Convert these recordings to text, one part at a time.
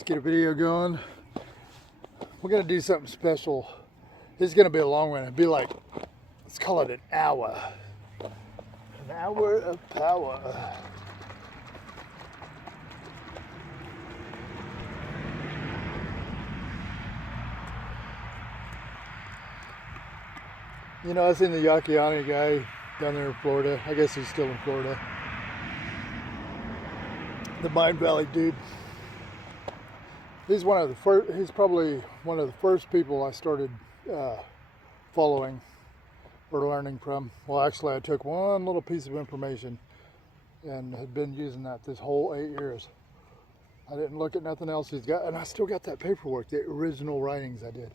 Let's get a video going. We're gonna do something special. This is gonna be a long one. It'll be like, let's call it an hour. An hour of power. You know, I seen the Yakiani guy down there in Florida. I guess he's still in Florida. The Mind Valley dude. He's one of the first. He's probably one of the first people I started following or learning from. Well, actually, I took one little piece of information and had been using that this whole 8 years. I didn't look at nothing else he's got, and I still got that paperwork, the original writings I did.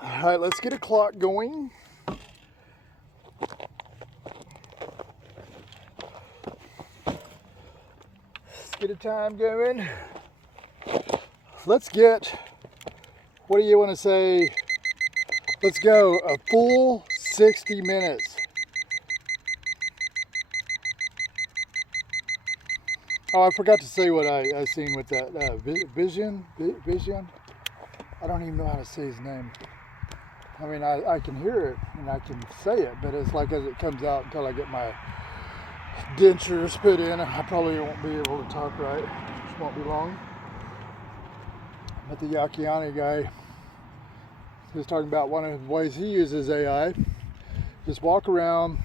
All right, let's get a clock going. Let's get a time going. Let's get, what do you want to say? Let's go a full 60 minutes. Oh, I forgot to say what I seen with that Vision. I don't even know how to say his name. I mean, I can hear it and I can say it, but it's like as it comes out until I get my dentures put in, I probably won't be able to talk right. It won't be long. But the Yakiani guy, he was talking about one of the ways he uses AI. Just walk around,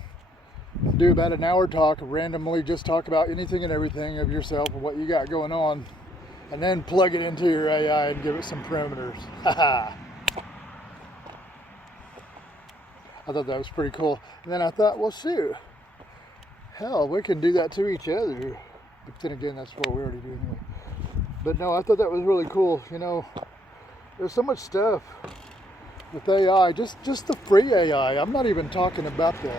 do about an hour talk, randomly just talk about anything and everything of yourself and what you got going on, and then plug it into your AI and give it some parameters. I thought that was pretty cool. And then I thought, well, shoot, hell, we can do that to each other. But then again, that's what we already do anyway. But no, I thought that was really cool. You know, there's so much stuff with AI, just the free AI. I'm not even talking about the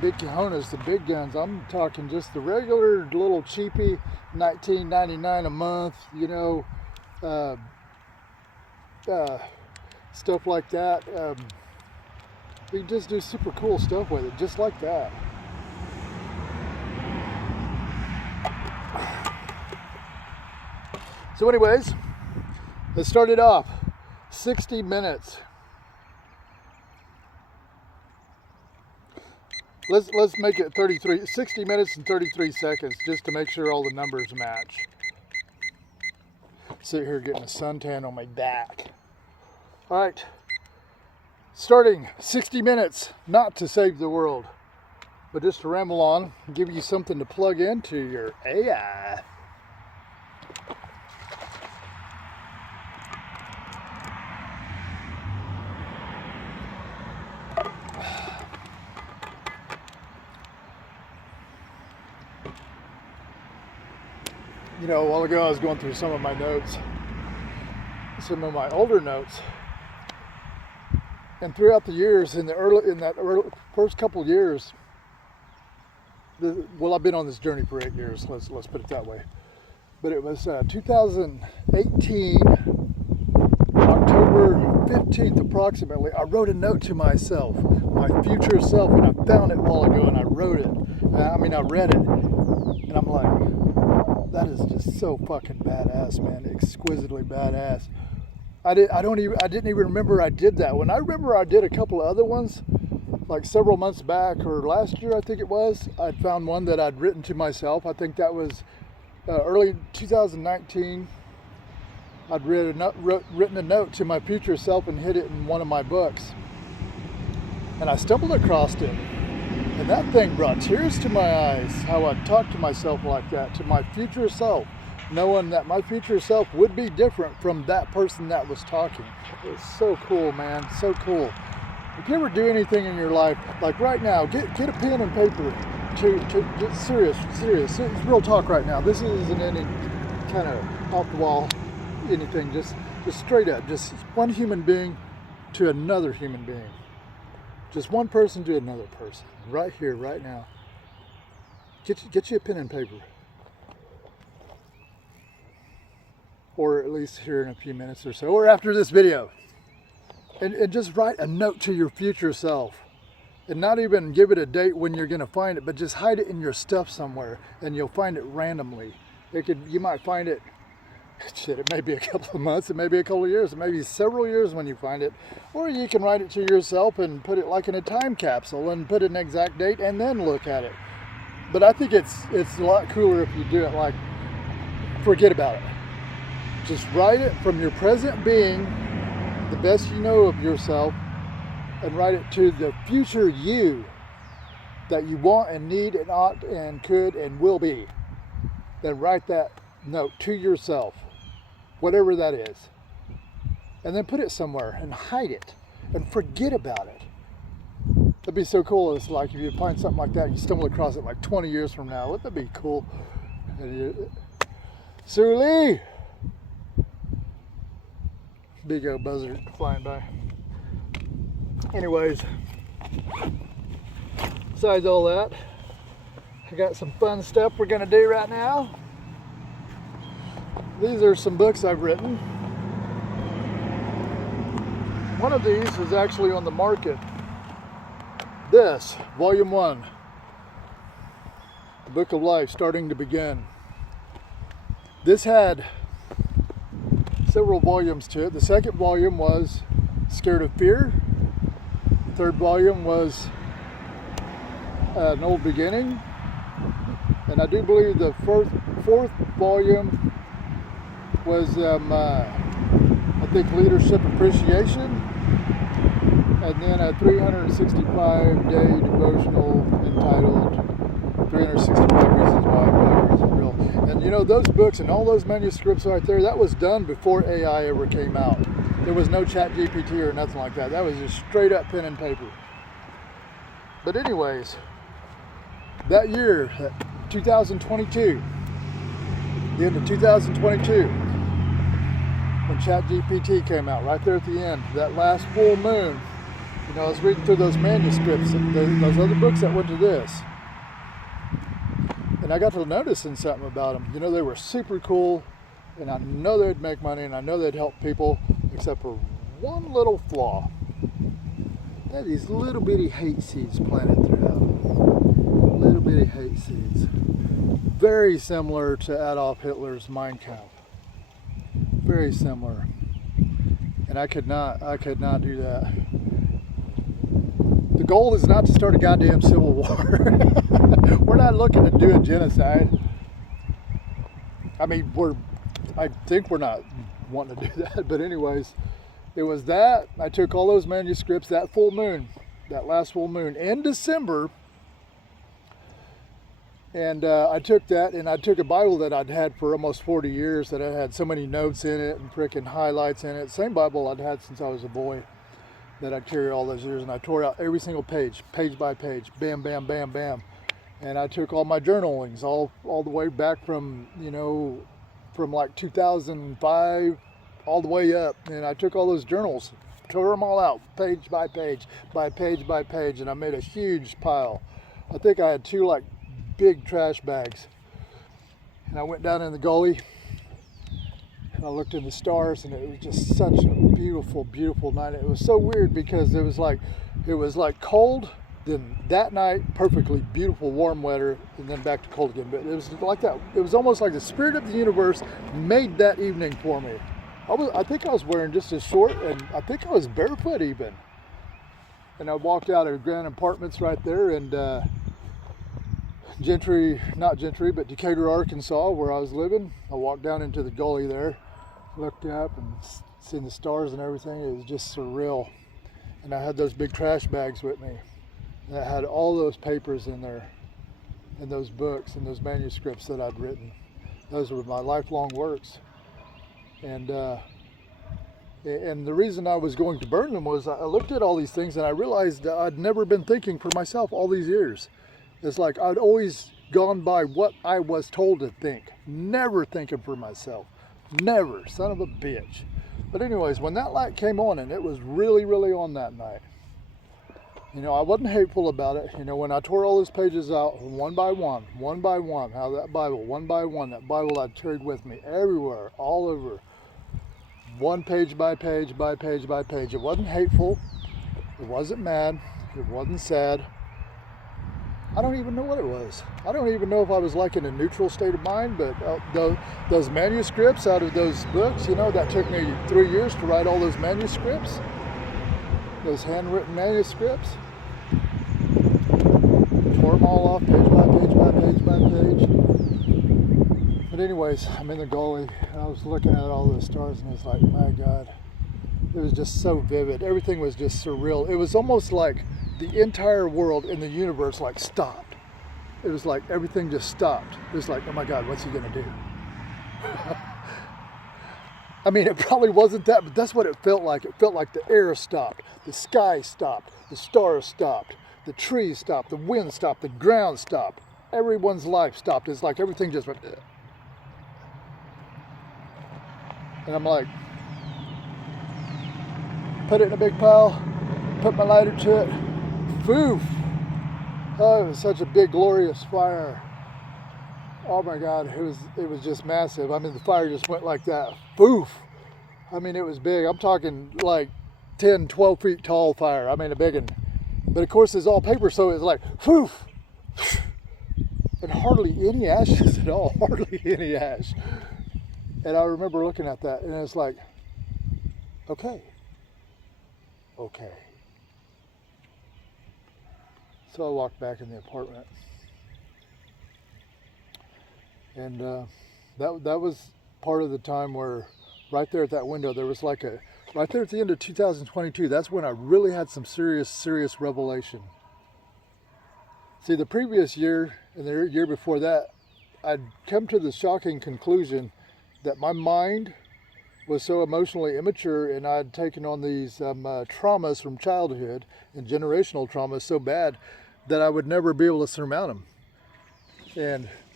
big cojones, the big guns. I'm talking just the regular little cheapy, $19.99 a month, you know, stuff like that. We can just do super cool stuff with it, just like that. So anyways, let's start it off. 60 minutes. Let's make it 60 minutes and 33 seconds, just to make sure all the numbers match. Sit here getting a suntan on my back. All right, starting 60 minutes, not to save the world, but just to ramble on and give you something to plug into your AI. You know, a while ago I was going through some of my notes, some of my older notes, and throughout the years, in that first couple years, well, I've been on this journey for 8 years. Let's put it that way. But it was 2018, October 15th, approximately. I wrote a note to myself, my future self, and I found it a while ago, and I wrote it. I read it, and I'm like, that is just so fucking badass, man. Exquisitely badass. I didn't even remember I did that one. I remember I did a couple of other ones, like several months back, or last year I think it was. I'd found one that I'd written to myself. I think that was early 2019. I'd written a note to my future self and hid it in one of my books. And I stumbled across it. And that thing brought tears to my eyes, how I talked to myself like that, to my future self, knowing that my future self would be different from that person that was talking. It was so cool, man, so cool. If you ever do anything in your life, like right now, get a pen and paper, to serious, it's real talk right now. This isn't any kind of off the wall, anything, just straight up, just one human being to another human being. Just one person to another person, right here, right now. Get you a pen and paper. Or at least here in a few minutes or so, or after this video. And just write a note to your future self. and not even give it a date when you're going to find it, but just hide it in your stuff somewhere, and you'll find it randomly. You might find it, shit, it may be a couple of months, it may be a couple of years, it may be several years when you find it, or you can write it to yourself and put it like in a time capsule and put an exact date and then look at it. But I think it's a lot cooler if you do it like, forget about it. Just write it from your present being, the best you know of yourself, and write it to the future you that you want and need and ought and could and will be. Then write that note to yourself, whatever that is. And then put it somewhere and hide it and forget about it. That'd be so cool. It's like if you find something like that, you stumble across it like 20 years from now. Wouldn't that be cool? Sue Lee! Big old buzzard flying by. Anyways, besides all that, I got some fun stuff we're gonna do right now. These are some books I've written. One of these is actually on the market. This, Volume 1, The Book of Life, Starting to Begin. This had several volumes to it. The second volume was Scared of Fear. The third volume was An Old Beginning. And I do believe the fourth volume was, I think, Leadership Appreciation. And then a 365-day devotional entitled 365 Reasons Why Failure Isn't Real. And you know, those books and all those manuscripts right there, that was done before AI ever came out. There was no ChatGPT or nothing like that. That was just straight up pen and paper. But anyways, that year, 2022, the end of 2022, when ChatGPT came out, right there at the end, that last full moon, you know, I was reading through those manuscripts, those other books that went to this. And I got to noticing something about them. You know, they were super cool, and I know they'd make money, and I know they'd help people, except for one little flaw. They had these little bitty hate seeds planted throughout. Little bitty hate seeds. Very similar to Adolf Hitler's Mein Kampf. Very similar. And I could not do that. The goal is not to start a goddamn civil war. We're not looking to do a genocide. I mean, I think we're not wanting to do that, but anyways, it was that. I took all those manuscripts, that full moon, that last full moon in December, and I took that, and I took a Bible that I'd had for almost 40 years, that I had so many notes in it and frickin' highlights in it. Same Bible I'd had since I was a boy, that I carried all those years, and I tore out every single page, page by page, bam, bam, bam, bam. And I took all my journalings, all the way back from, you know, from like 2005 all the way up. And I took all those journals, tore them all out, page by page, by page by page, and I made a huge pile. I think I had 2 like big trash bags. And I went down in the gully, and I looked in the stars, and it was just such a beautiful, beautiful night. It was so weird because it was like cold, then that night perfectly beautiful warm weather, and then back to cold again. But it was like that. It was almost like the spirit of the universe made that evening for me. I think I was wearing just a short, and I think I was barefoot even. And I walked out of Grand Apartments right there, and not Gentry, but Decatur, Arkansas, where I was living. I walked down into the gully there, looked up and seen the stars and everything. It was just surreal. And I had those big trash bags with me. And I had all those papers in there, and those books and those manuscripts that I'd written. Those were my lifelong works. And the reason I was going to burn them was I looked at all these things, and I realized that I'd never been thinking for myself all these years. It's like I'd always gone by what I was told to think, never thinking for myself. Never, son of a bitch. But anyways, when that light came on, and it was really, really on that night, you know, I wasn't hateful about it. You know, when I tore all those pages out one by one, how that Bible, one by one, that Bible I'd carried with me everywhere, all over, one page by page by page by page. It wasn't hateful. It wasn't mad. It wasn't sad. I don't even know what it was. I don't even know if I was like in a neutral state of mind, but those manuscripts out of those books, you know, that took me 3 years to write all those manuscripts, those handwritten manuscripts. Tore them all off, page by page by page by page. But anyways, I'm in the gully, and I was looking at all those stars, and it's like, my God, it was just so vivid. Everything was just surreal. It was almost like the entire world in the universe like stopped. It was like everything just stopped. It was like, oh my God, what's he gonna do? I mean, it probably wasn't that, but that's what it felt like. It felt like the air stopped, the sky stopped, the stars stopped, the trees stopped, the wind stopped, the ground stopped. Everyone's life stopped. It's like everything just went. And I'm like, put it in a big pile, put my lighter to it. Poof! Oh, it was such a big, glorious fire. Oh my God, it was just massive. I mean, the fire just went like that. Poof! I mean, it was big. I'm talking like 10, 12 feet tall fire. I mean, a big one. But of course, it's all paper, so it's like, poof! And hardly any ashes at all. Hardly any ash. And I remember looking at that, and it's like, okay. So I walked back in the apartment, and that was part of the time where, right there at that window, there was like right there at the end of 2022. That's when I really had some serious revelation. See, the previous year and the year before that, I'd come to the shocking conclusion that my mind was so emotionally immature, and I'd taken on these traumas from childhood and generational traumas so bad that I would never be able to surmount them.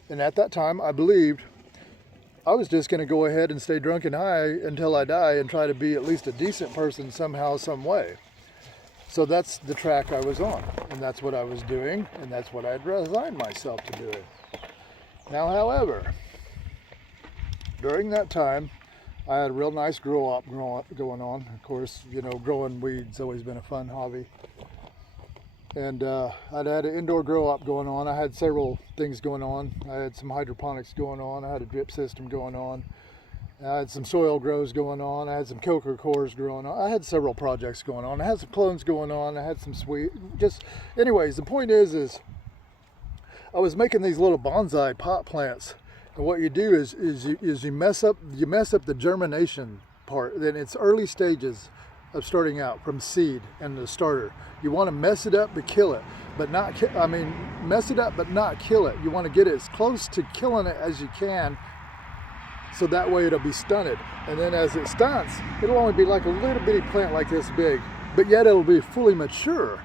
And at that time, I believed I was just going to go ahead and stay drunk and high until I die and try to be at least a decent person somehow, some way. So that's the track I was on, and that's what I was doing, and that's what I'd resigned myself to doing. Now, however, during that time, I had a real nice grow up going on. Of course, you know, growing weeds always been a fun hobby. And I'd had an indoor grow up going on. I had several things going on. I had some hydroponics going on. I had a drip system going on. I had some soil grows going on. I had some coco cores growing on. I had several projects going on. I had some clones going on. I had some anyways, the point is I was making these little bonsai pot plants. And what you do is you mess up the germination part. Then it's early stages of starting out from seed and the starter. You want to mess it up but kill it, but not. Mess it up but not kill it. You want to get it as close to killing it as you can, so that way it'll be stunted. And then as it stunts, it'll only be like a little bitty plant like this big, but yet it'll be fully mature.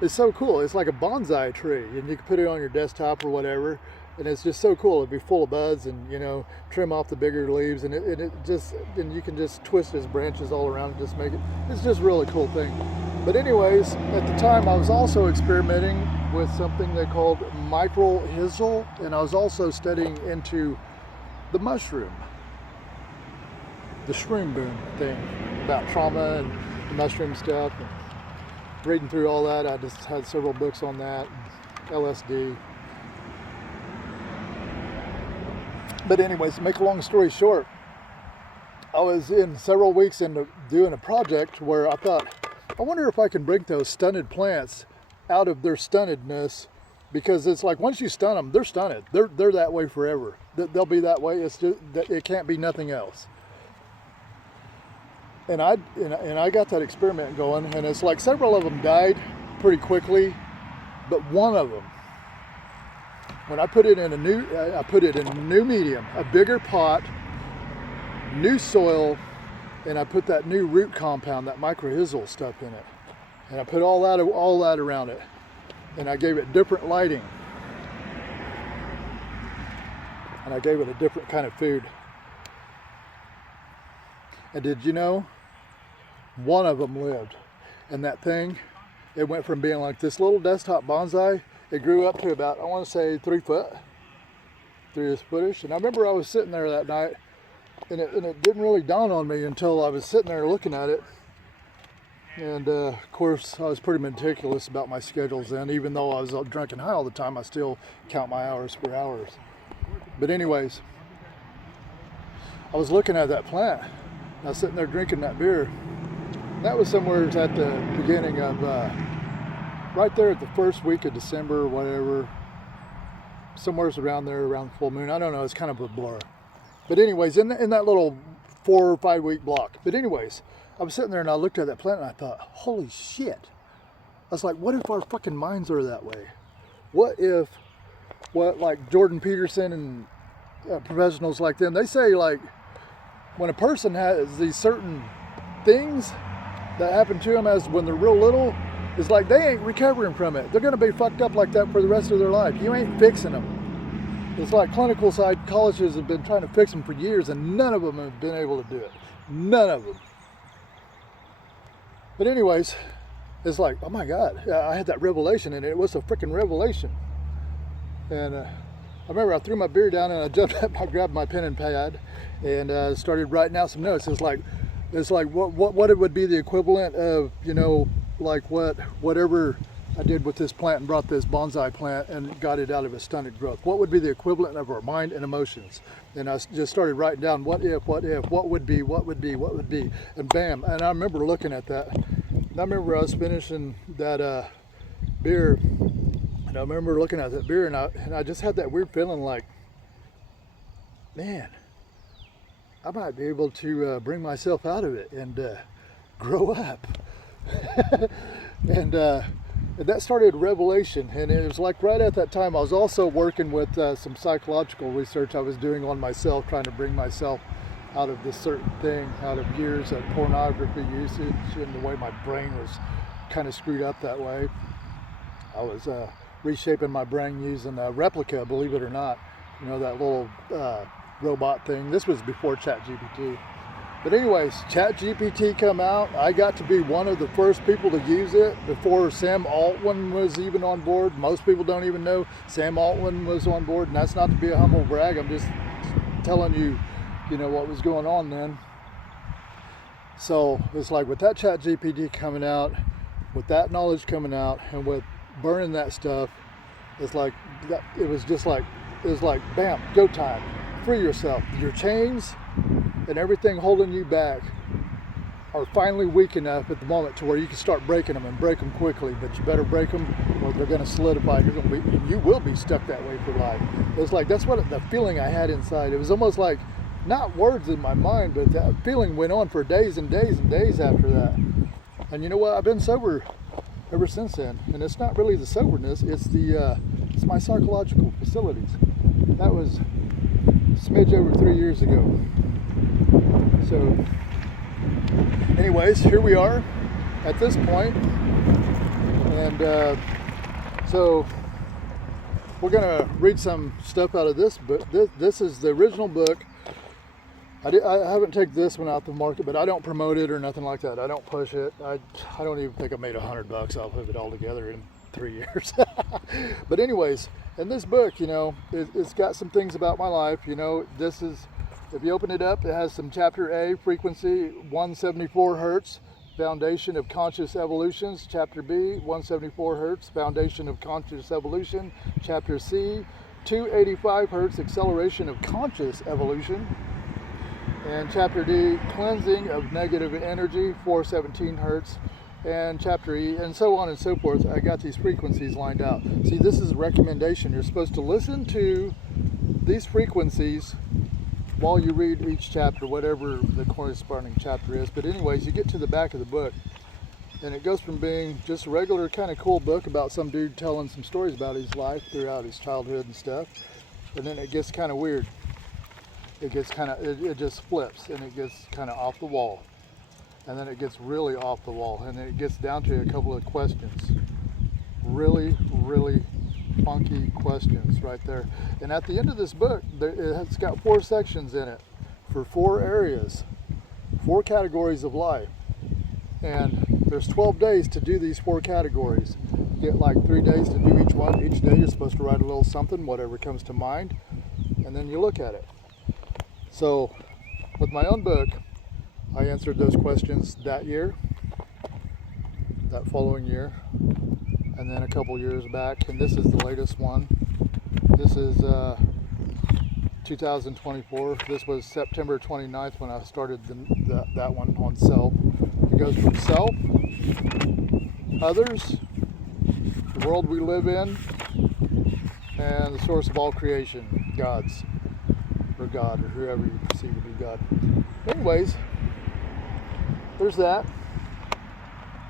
It's so cool. It's like a bonsai tree, and you can put it on your desktop or whatever. And it's just so cool. It'd be full of buds, and you know, trim off the bigger leaves, and and you can just twist its branches all around and just make it. It's just a really cool thing. But anyways, at the time I was also experimenting with something they called mycorrhizal, and I was also studying into the mushroom, the shroom boom thing, about trauma and the mushroom stuff. And reading through all that, I just had several books on that, LSD. But anyways, to make a long story short, I was in several weeks into doing a project where I thought, I wonder if I can bring those stunted plants out of their stuntedness, because it's like once you stun them, they're stunted. They're that way forever. They'll be that way. It's just, it can't be nothing else. And I got that experiment going, and it's like several of them died pretty quickly, but one of them, when I put it in a new medium, a bigger pot, new soil, and I put that new root compound, that mycorrhizal stuff in it, and I put all that around it, and I gave it different lighting, and I gave it a different kind of food. And did you know, one of them lived, and that thing, it went from being like this little desktop bonsai. It grew up to about, I want to say 3 foot, 3 footish. And I remember I was sitting there that night, and it didn't really dawn on me until I was sitting there looking at it. And of course, I was pretty meticulous about my schedules then. Even though I was drunk and high all the time, I still count my hours for hours. But anyways, I was looking at that plant. I was sitting there drinking that beer. That was somewhere at the beginning of, right there at the first week of December or whatever. Somewhere's around there, around the full moon. I don't know, it's kind of a blur. But anyways, in that little 4 or 5 week block. But anyways, I was sitting there and I looked at that plant and I thought, holy shit. I was like, what if our fucking minds are that way? What if, like Jordan Peterson and professionals like them, they say like, when a person has these certain things that happen to them as when they're real little, it's like they ain't recovering from it. They're going to be fucked up like that for the rest of their life. You ain't fixing them. It's like clinical psychologists have been trying to fix them for years and none of them have been able to do it. None of them. But anyways, it's like, oh my God, I had that revelation and it was a freaking revelation. And I remember I threw my beer down and I jumped up, I grabbed my pen and pad and started writing out some notes. It's like what it would be the equivalent of, you know, like whatever I did with this plant and brought this bonsai plant and got it out of a stunted growth. What would be the equivalent of our mind and emotions? And I just started writing down what if, what would be, and bam. And I remember looking at that. And I remember I was finishing that beer, and I remember looking at that beer, and I just had that weird feeling like, man, I might be able to bring myself out of it and grow up. And that started revelation, and it was like right at that time I was also working with some psychological research I was doing on myself, trying to bring myself out of this certain thing, out of years of pornography usage and the way my brain was kind of screwed up that way. I was reshaping my brain using a Replica, believe it or not, you know, that little robot thing. This was before ChatGPT. But anyways, ChatGPT come out. I got to be one of the first people to use it before Sam Altman was even on board. Most people don't even know Sam Altman was on board, and that's not to be a humble brag. I'm just telling you, you know, what was going on then. So it's like with that ChatGPT coming out, with that knowledge coming out, and with burning that stuff, it's like that. It was like bam, go time. Free yourself. Your chains and everything holding you back are finally weak enough at the moment to where you can start breaking them and break them quickly. But you better break them or they're going to solidify. You will be stuck that way for life. It's like that's what the feeling I had inside. It was almost like not words in my mind, but that feeling went on for days and days and days after that. And you know what? I've been sober ever since then. And it's not really the soberness. It's it's my psychological facilities. That was a smidge over 3 years ago. So anyways, here we are at this point, and so we're gonna read some stuff out of this book. This is the original book. I haven't taken this one out the market, but I don't promote it or nothing like that. I don't push it. I don't even think I made $100 off of it altogether in 3 years. But anyways, in this book, you know, it's got some things about my life. You know, this is, if you open it up, it has some chapter A, frequency 174 hertz, foundation of conscious evolutions. Chapter B, 174 hertz, foundation of conscious evolution. Chapter C, 285 hertz, acceleration of conscious evolution. And chapter D, cleansing of negative energy, 417 hertz. And chapter E, and so on and so forth. I got these frequencies lined out. See, this is a recommendation. You're supposed to listen to these frequencies while you read each chapter, whatever the corresponding chapter is. But anyways, you get to the back of the book, and it goes from being just a regular kind of cool book about some dude telling some stories about his life throughout his childhood and stuff, and then it gets kind of weird. It gets kind of, it just flips, and it gets kind of off the wall. And then it gets really off the wall, and then it gets down to a couple of questions. Really, really funky questions right there. And at the end of this book, it's got 4 sections in it for 4 areas, 4 categories of life. And there's 12 days to do these 4 categories. You get like 3 days to do each one. Each day you're supposed to write a little something, whatever comes to mind, and then you look at it. So with my own book, I answered those questions that year, that following year, and then a couple years back, and this is the latest one. This is 2024. This was September 29th when I started that one on self. It goes from self, others, the world we live in, and the source of all creation, God's, or God, or whoever you perceive to be God. Anyways, there's that.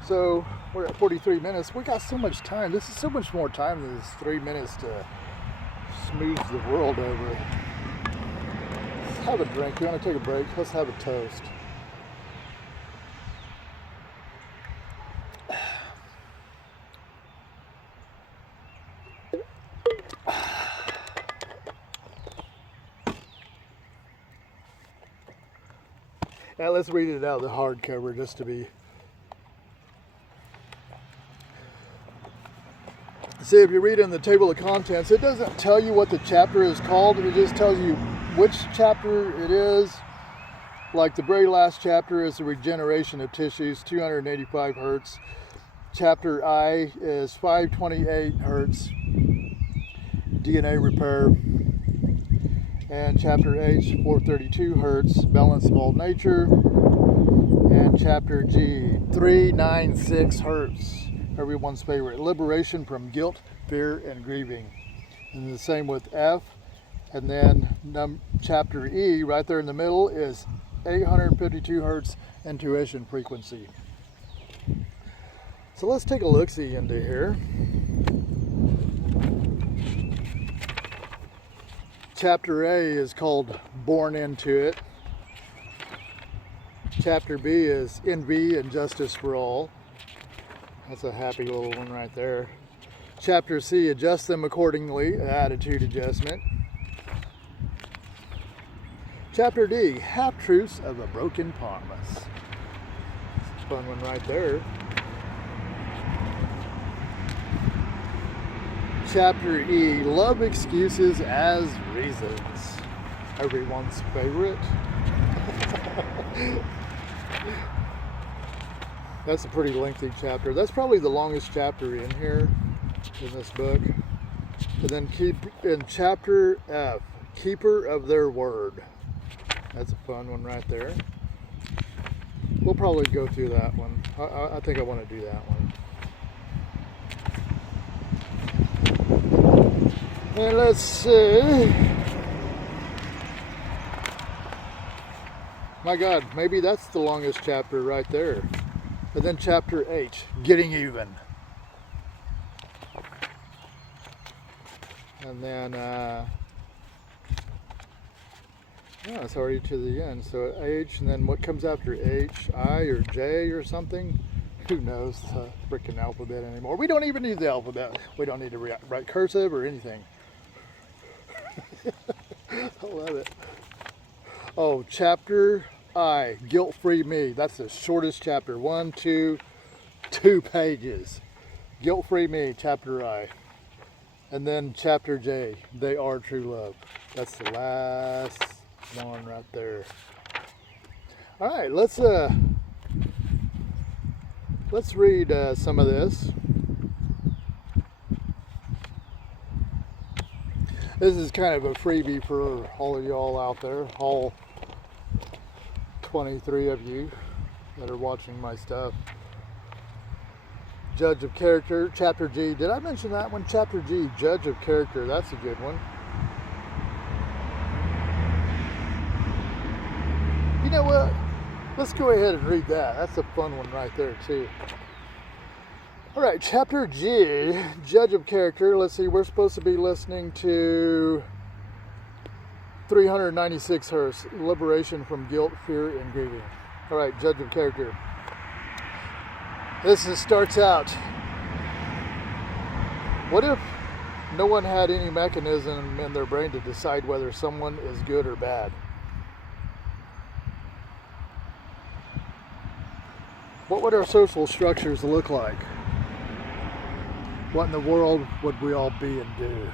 So we're at 43 minutes. We got so much time. This is so much more time than this 3 minutes to smooth the world over. Let's have a drink. You want to take a break? Let's have a toast. Now let's read it out of the hardcover just to be. See, if you read in the table of contents, it doesn't tell you what the chapter is called. It just tells you which chapter it is. Like the very last chapter is the regeneration of tissues, 285 hertz. Chapter I is 528 hertz, DNA repair. And chapter H, 432 hertz, balance of all nature. And chapter G, 396 hertz, everyone's favorite, liberation from guilt, fear, and grieving. And the same with F. And then chapter E, right there in the middle, is 852 hertz intuition frequency. So let's take a look-see into here. Chapter A is called Born Into It. Chapter B is Envy and Justice for All. That's a happy little one right there. Chapter C, Adjust Them Accordingly, Attitude Adjustment. Chapter D, Half-Truths of a Broken Promise. That's a fun one right there. Chapter E, Love Excuses as Reasons. Everyone's favorite. That's a pretty lengthy chapter. That's probably the longest chapter in here, in this book. And then in chapter F, Keeper of Their Word. That's a fun one right there. We'll probably go through that one. I think I want to do that one. And let's see. My God, maybe that's the longest chapter right there. And then chapter H, Getting Even. And then, it's already to the end. So H, and then what comes after H, I or J or something? Who knows the freaking alphabet anymore? We don't even need the alphabet. We don't need to write cursive or anything. I love it. Oh, chapter I, Guilt-Free Me. That's the shortest chapter. 2 pages. Guilt-Free Me, chapter I. And then chapter J, They Are True Love. That's the last one right there. All right, let's read some of this. This is kind of a freebie for all of y'all out there, all 23 of you that are watching my stuff. Judge of Character, chapter G. Did I mention that one? Chapter G, Judge of Character. That's a good one. You know what? Let's go ahead and read that. That's a fun one right there too. All right, chapter G, Judge of Character. Let's see, we're supposed to be listening to 396 hertz, Liberation from Guilt, Fear, and Grieving. All right, Judge of Character. This starts out. What if no one had any mechanism in their brain to decide whether someone is good or bad? What would our social structures look like? What in the world would we all be and do?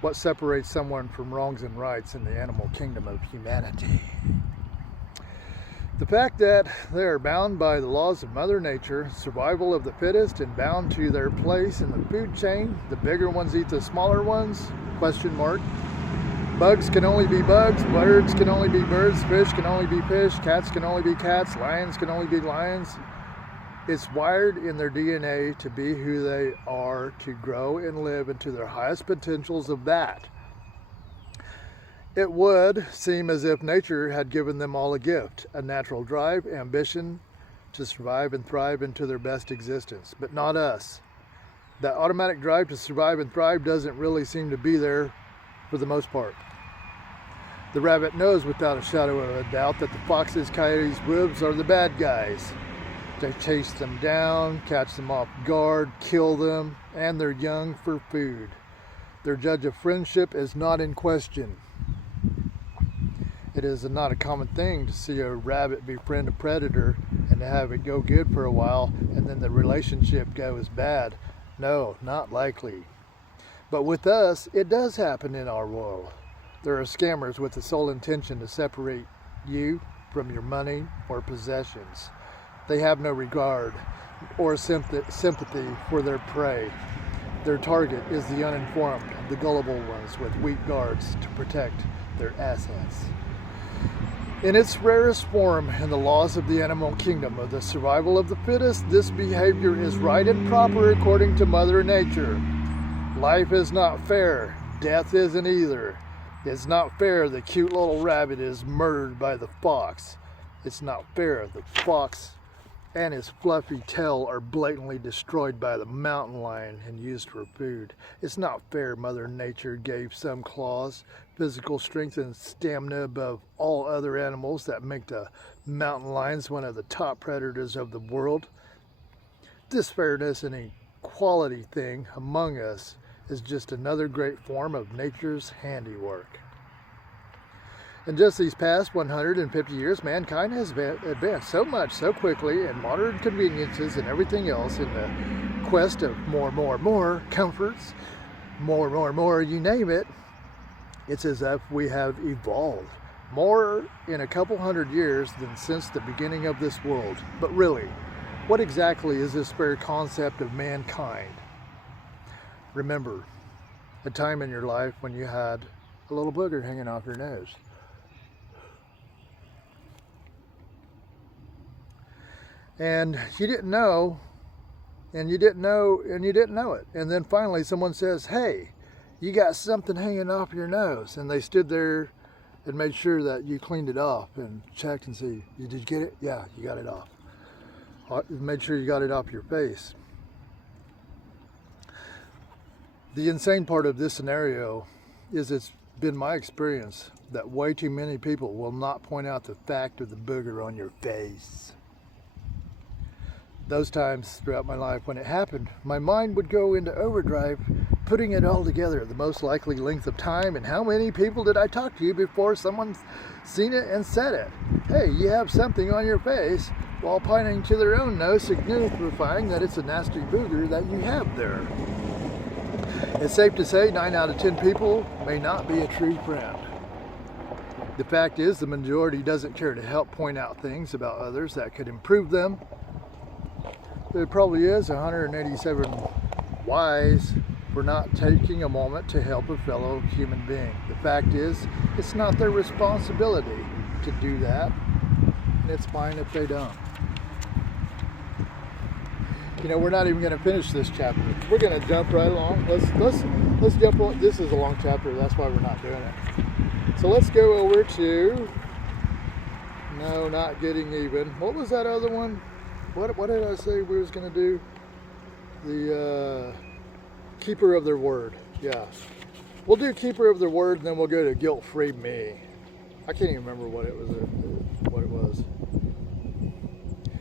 What separates someone from wrongs and rights in the animal kingdom of humanity? The fact that they are bound by the laws of Mother Nature, survival of the fittest, and bound to their place in the food chain, the bigger ones eat the smaller ones, question mark. Bugs can only be bugs, birds can only be birds, fish can only be fish, cats can only be cats, lions can only be lions. It's wired in their DNA to be who they are, to grow and live into their highest potentials of that. It would seem as if nature had given them all a gift, a natural drive, ambition to survive and thrive into their best existence, but not us. That automatic drive to survive and thrive doesn't really seem to be there for the most part. The rabbit knows without a shadow of a doubt that the foxes, coyotes, wolves are the bad guys. They chase them down, catch them off guard, kill them and their young for food. Their judge of friendship is not in question. It is not a common thing to see a rabbit befriend a predator and to have it go good for a while and then the relationship goes bad. No, not likely. But with us, it does happen in our world. There are scammers with the sole intention to separate you from your money or possessions. They have no regard or sympathy for their prey. Their target is the uninformed, the gullible ones with weak guards to protect their assets. In its rarest form, in the laws of the animal kingdom of the survival of the fittest, this behavior is right and proper according to Mother Nature. Life is not fair. Death isn't either. It's not fair the cute little rabbit is murdered by the fox. It's not fair the fox and his fluffy tail are blatantly destroyed by the mountain lion and used for food. It's not fair Mother Nature gave some claws, physical strength and stamina above all other animals that make the mountain lions one of the top predators of the world. This fairness and equality thing among us is just another great form of nature's handiwork. In just these past 150 years, mankind has advanced so much, so quickly, in modern conveniences and everything else in the quest of more comforts, more, you name it. It's as if we have evolved more in a couple hundred years than since the beginning of this world. But really, what exactly is this fair concept of mankind? Remember a time in your life when you had a little booger hanging off your nose. And you didn't know, and you didn't know it. And then finally someone says, hey, you got something hanging off your nose. And they stood there and made sure that you cleaned it off and checked and see, did you get it? Yeah, you got it off. Made sure you got it off your face. The insane part of this scenario is it's been my experience that way too many people will not point out the fact of the booger on your face. Those times throughout my life when it happened, my mind would go into overdrive, putting it all together, the most likely length of time, and how many people did I talk to before someone's seen it and said it. Hey, you have something on your face, while pointing to their own nose, signifying that it's a nasty booger that you have there. It's safe to say 9 out of 10 people may not be a true friend. The fact is, the majority doesn't care to help point out things about others that could improve them. There probably is 187 whys for not taking a moment to help a fellow human being. The fact is, it's not their responsibility to do that, and it's fine if they don't. You know, we're not even going to finish this chapter. We're going to jump right along. Let's jump on. This is a long chapter. That's why we're not doing it. So let's go over to. No, not getting even. What was that other one? What did I say we was going to do? The keeper of their word. Yeah, we'll do keeper of their word, and then we'll go to guilt-free me. I can't even remember what it was.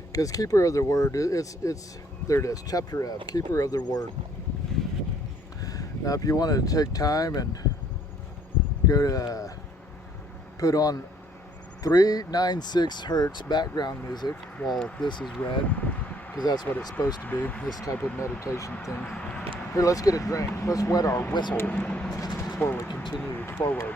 Because keeper of their word, it's there it is, chapter F, keeper of their word. Now, if you wanted to take time and go to put on 396 hertz background music while this is read, because that's what it's supposed to be, this type of meditation thing. Here, let's get a drink. Let's wet our whistle before we continue forward.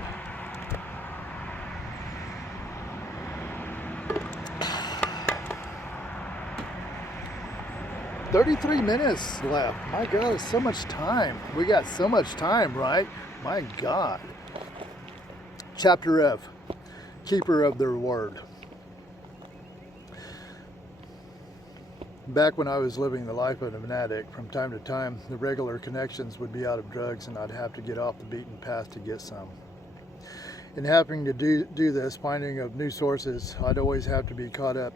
33 minutes left. My God, so much time. We got so much time, right? My God. Chapter F, Keeper of their Word. Back when I was living the life of an addict, from time to time, the regular connections would be out of drugs and I'd have to get off the beaten path to get some. In having to do this, finding of new sources, I'd always have to be caught up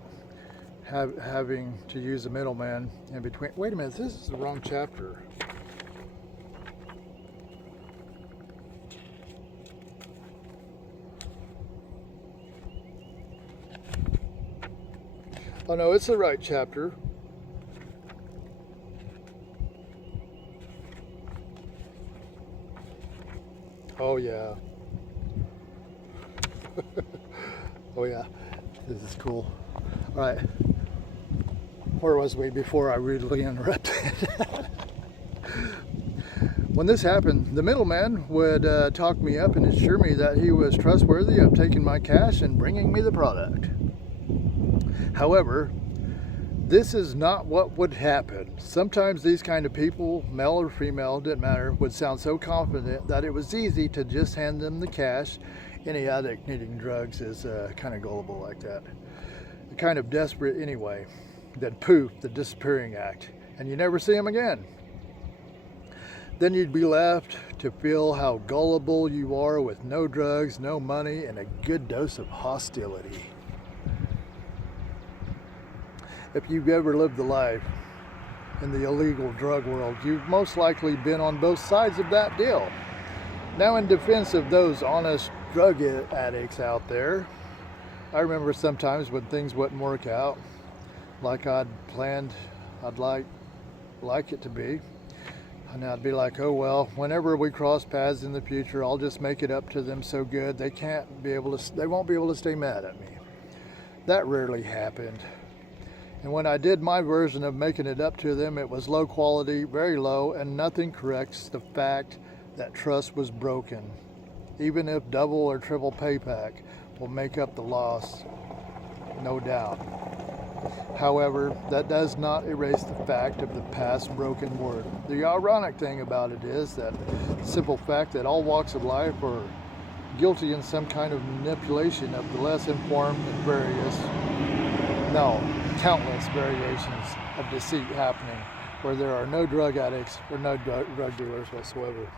having to use a middleman in between. Wait a minute, this is the wrong chapter. Oh no, it's the right chapter. Oh yeah. Oh yeah, this is cool. All right, where was we before I rudely interrupted? When this happened, the middleman would talk me up and assure me that he was trustworthy of taking my cash and bringing me the product. However, this is not what would happen. Sometimes these kind of people, male or female, didn't matter, would sound so confident that it was easy to just hand them the cash. Any addict needing drugs is kind of gullible like that. Kind of desperate anyway. Then poof, the disappearing act, and you never see them again. Then you'd be left to feel how gullible you are with no drugs, no money, and a good dose of hostility. If you've ever lived the life in the illegal drug world, you've most likely been on both sides of that deal. Now, in defense of those honest drug addicts out there, I remember sometimes when things wouldn't work out like I'd planned I'd like it to be, and I'd be like, oh well, whenever we cross paths in the future, I'll just make it up to them so good they won't be able to stay mad at me. That rarely happened. And when I did my version of making it up to them, it was low quality, very low, and nothing corrects the fact that trust was broken. Even if double or triple payback will make up the loss, no doubt. However, that does not erase the fact of the past broken word. The ironic thing about it is that the simple fact that all walks of life are guilty in some kind of manipulation of the less informed and countless variations of deceit happening where there are no drug addicts or no drug dealers whatsoever.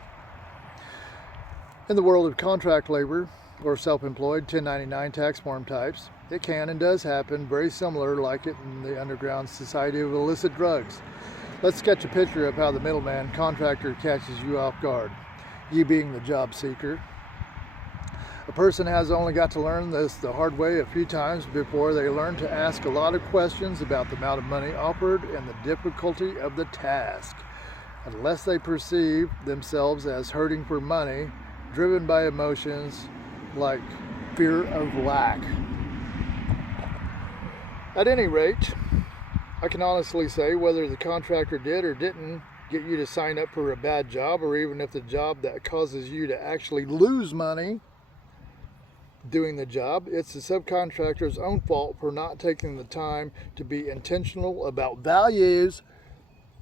In the world of contract labor or self-employed 1099 tax form types, it can and does happen very similar like it in the underground society of illicit drugs. Let's sketch a picture of how the middleman contractor catches you off guard, you being the job seeker. A person has only got to learn this the hard way a few times before they learn to ask a lot of questions about the amount of money offered and the difficulty of the task. Unless they perceive themselves as hurting for money, driven by emotions like fear of lack. At any rate, I can honestly say whether the contractor did or didn't get you to sign up for a bad job, or even if the job that causes you to actually lose money doing the job, it's the subcontractor's own fault for not taking the time to be intentional about values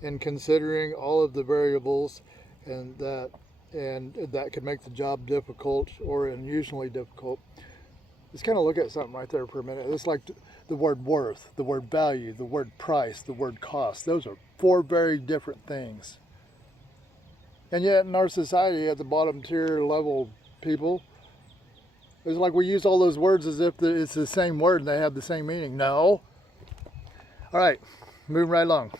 and considering all of the variables and that could make the job difficult or unusually difficult. Let's kind of look at something right there for a minute. It's like the word worth, the word value, the word price, the word cost. Those are four very different things. And yet in our society, at the bottom tier level people, it's like we use all those words as if it's the same word and they have the same meaning. No. All right, moving right along.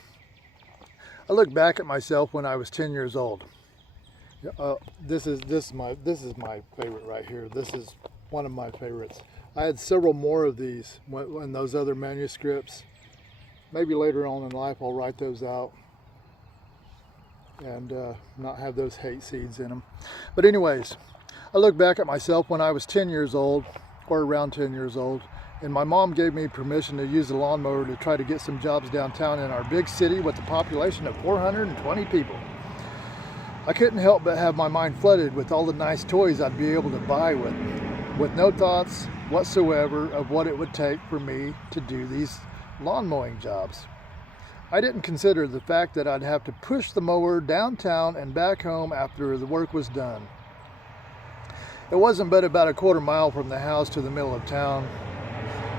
I look back at myself when I was 10 years old. This is my favorite right here. This is one of my favorites. I had several more of these in those other manuscripts. Maybe later on in life I'll write those out and not have those hate seeds in them. But anyways, I look back at myself when I was 10 years old, or around 10 years old, and my mom gave me permission to use the lawnmower to try to get some jobs downtown in our big city with a population of 420 people. I couldn't help but have my mind flooded with all the nice toys I'd be able to buy with no thoughts whatsoever of what it would take for me to do these lawn mowing jobs. I didn't consider the fact that I'd have to push the mower downtown and back home after the work was done. It wasn't but about a quarter mile from the house to the middle of town.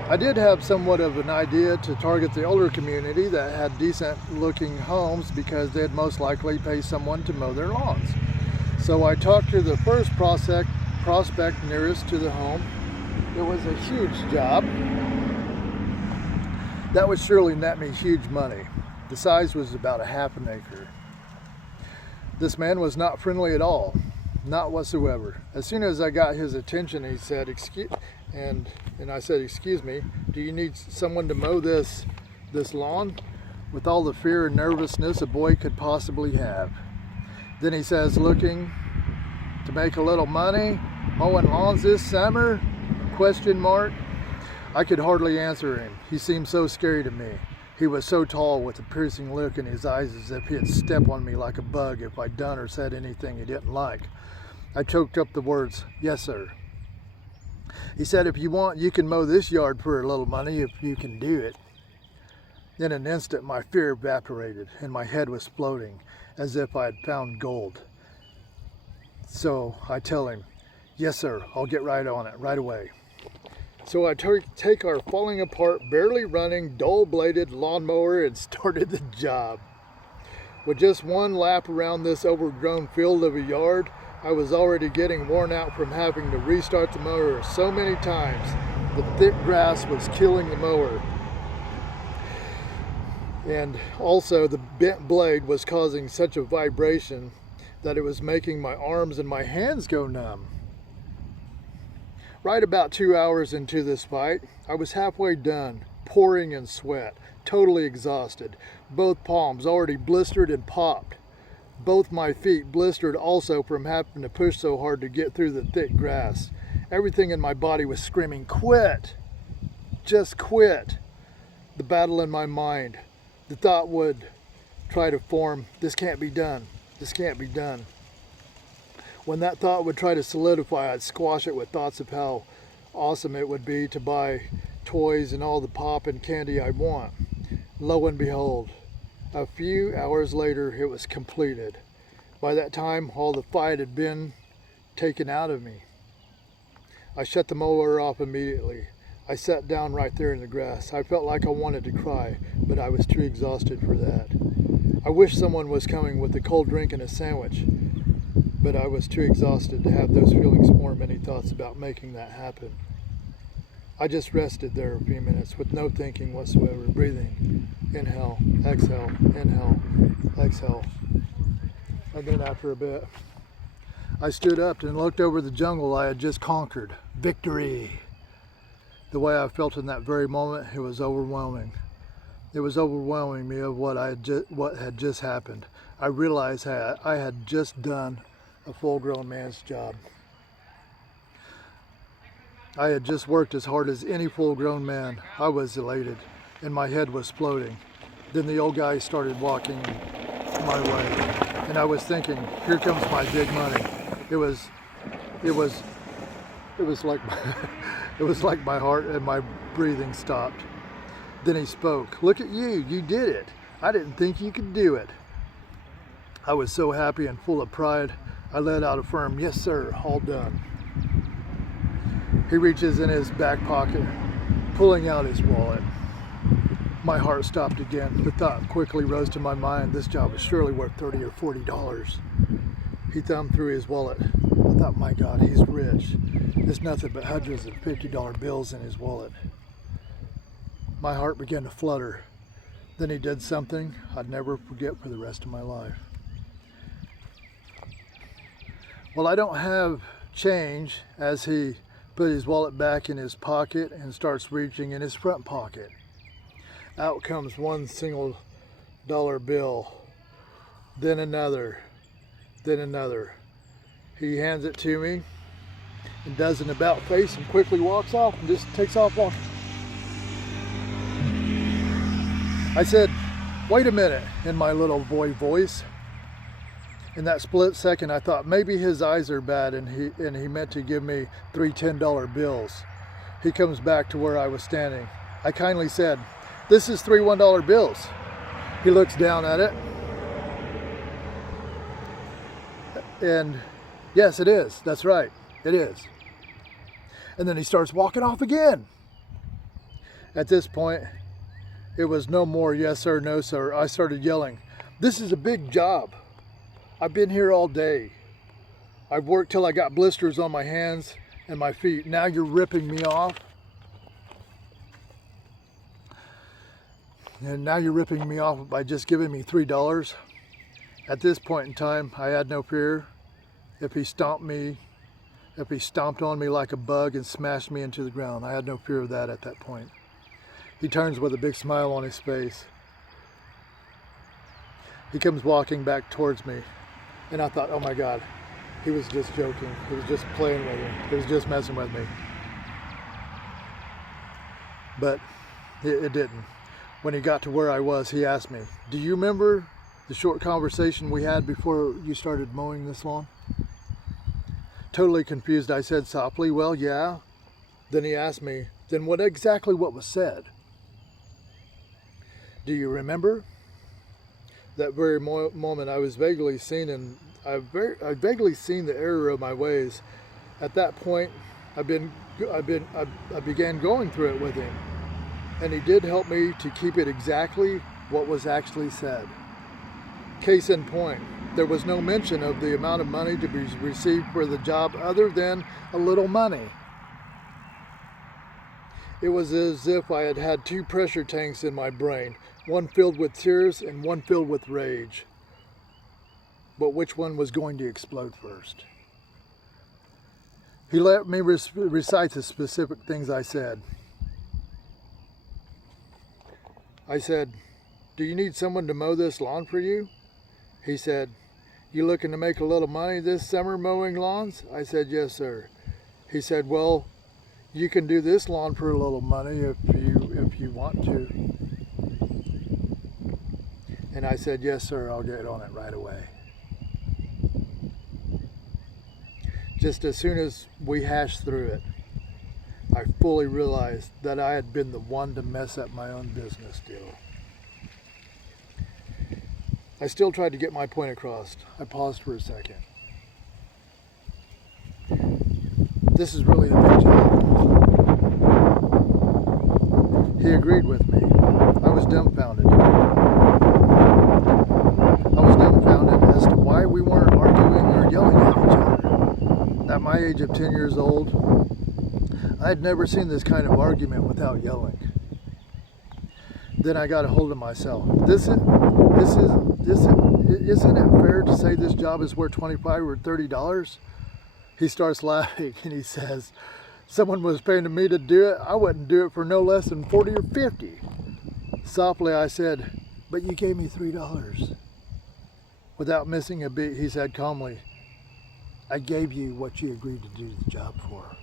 I did have somewhat of an idea to target the older community that had decent looking homes because they'd most likely pay someone to mow their lawns. So I talked to the first prospect nearest to the home. It was a huge job. That would surely net me huge money. The size was about a half an acre. This man was not friendly at all, not whatsoever. As soon as I got his attention, he said, and I said, "Excuse me, do you need someone to mow this lawn?" With all the fear and nervousness a boy could possibly have. Then he says, "Looking to make a little money, mowing lawns this summer?" ? I could hardly answer him. He seemed so scary to me. He was so tall with a piercing look in his eyes as if he'd step on me like a bug if I'd done or said anything he didn't like. I choked up the words, "Yes, sir." He said, "If you want, you can mow this yard for a little money if you can do it." In an instant, my fear evaporated and my head was floating as if I had found gold. So I tell him, "Yes, sir, I'll get right on it right away." So I take our falling apart, barely running, dull-bladed lawnmower and started the job. With just one lap around this overgrown field of a yard, I was already getting worn out from having to restart the mower so many times. The thick grass was killing the mower. And also the bent blade was causing such a vibration that it was making my arms and my hands go numb. Right about 2 hours into this fight, I was halfway done, pouring in sweat, totally exhausted. Both palms already blistered and popped. Both my feet blistered also from having to push so hard to get through the thick grass. Everything in my body was screaming, "Quit! Just quit!" The battle in my mind, the thought would try to form, "This can't be done. This can't be done." When that thought would try to solidify, I'd squash it with thoughts of how awesome it would be to buy toys and all the pop and candy I want. Lo and behold, a few hours later, it was completed. By that time, all the fight had been taken out of me. I shut the mower off immediately. I sat down right there in the grass. I felt like I wanted to cry, but I was too exhausted for that. I wish someone was coming with a cold drink and a sandwich, but I was too exhausted to have those feelings form any thoughts about making that happen. I just rested there a few minutes with no thinking whatsoever, breathing. Inhale, exhale, inhale, exhale. And then after a bit, I stood up and looked over the jungle I had just conquered. Victory! The way I felt in that very moment, it was overwhelming. It was overwhelming me of what had just happened. I realized I had just done a full-grown man's job. I had just worked as hard as any full-grown man. I was elated, and my head was floating. Then the old guy started walking my way, and I was thinking, "Here comes my big money." It was like it was like my heart and my breathing stopped. Then he spoke. "Look at you! You did it! I didn't think you could do it." I was so happy and full of pride. I let out a firm, "Yes, sir, all done." He reaches in his back pocket, pulling out his wallet. My heart stopped again. The thought quickly rose to my mind, this job is surely worth $30 or $40. He thumbed through his wallet. I thought, my God, he's rich. There's nothing but hundreds of $50 bills in his wallet. My heart began to flutter. Then he did something I'd never forget for the rest of my life. Well, I don't have change, as he put his wallet back in his pocket and starts reaching in his front pocket. Out comes one single dollar bill, then another, then another. He hands it to me and does an about face and quickly walks off and just takes off walking. I said, "Wait a minute," in my little boy voice. In that split second, I thought maybe his eyes are bad and he meant to give me 3 $10 bills. He comes back to where I was standing. I kindly said, "This is 3 $1 bills." He looks down at it, and yes, it is. That's right, it is. And then he starts walking off again. At this point, it was no more yes sir, no sir. I started yelling, "This is a big job. I've been here all day. I've worked till I got blisters on my hands and my feet. Now you're ripping me off? And now you're ripping me off by just giving me $3. At this point in time, I had no fear. If he stomped on me like a bug and smashed me into the ground, I had no fear of that at that point. He turns with a big smile on his face. He comes walking back towards me, and I thought, oh my God, he was just joking. He was just playing with me. He was just messing with me. But it didn't. When he got to where I was, he asked me, "Do you remember the short conversation we had before you started mowing this lawn?" Totally confused, I said softly, "Well, yeah." Then he asked me, "Then what was said?" Do you remember? That very moment, I was vaguely seen, and I vaguely seen the error of my ways. At that point, I began going through it with him, and he did help me to keep it exactly what was actually said. Case in point, there was no mention of the amount of money to be received for the job other than a little money. It was as if I had had two pressure tanks in my brain, one filled with tears and one filled with rage. But which one was going to explode first? He let me recite the specific things I said. I said, "Do you need someone to mow this lawn for you?" He said, "You looking to make a little money this summer mowing lawns?" I said, "Yes, sir." He said, "Well, you can do this lawn for a little money if you want to." And I said, "Yes, sir, I'll get on it right away." Just as soon as we hashed through it, I fully realized that I had been the one to mess up my own business deal. I still tried to get my point across. I paused for a second. This is really a big job. He agreed with me. I was dumbfounded. I was dumbfounded as to why we weren't arguing or yelling at each other. At my age of 10 years old, I had never seen this kind of argument without yelling. Then I got a hold of myself. Isn't it fair to say this job is worth $25 or $30? He starts laughing and he says, "Someone was paying me to do it. I wouldn't do it for no less than 40 or 50. Softly I said, "But you gave me $3. Without missing a beat, he said calmly, "I gave you what you agreed to do the job for."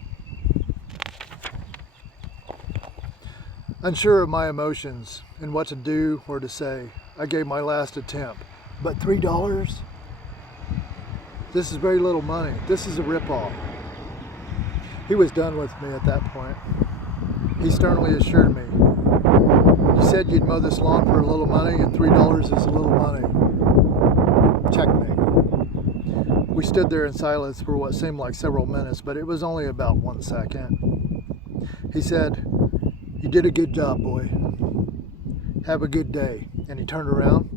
Unsure of my emotions and what to do or to say, I gave my last attempt. But $3? This is very little money. This is a ripoff. He was done with me at that point. He sternly assured me, "You said you'd mow this lawn for a little money, and $3 is a little money." Checkmate. We stood there in silence for what seemed like several minutes, but it was only about 1 second. He said, "You did a good job, boy. Have a good day." And he turned around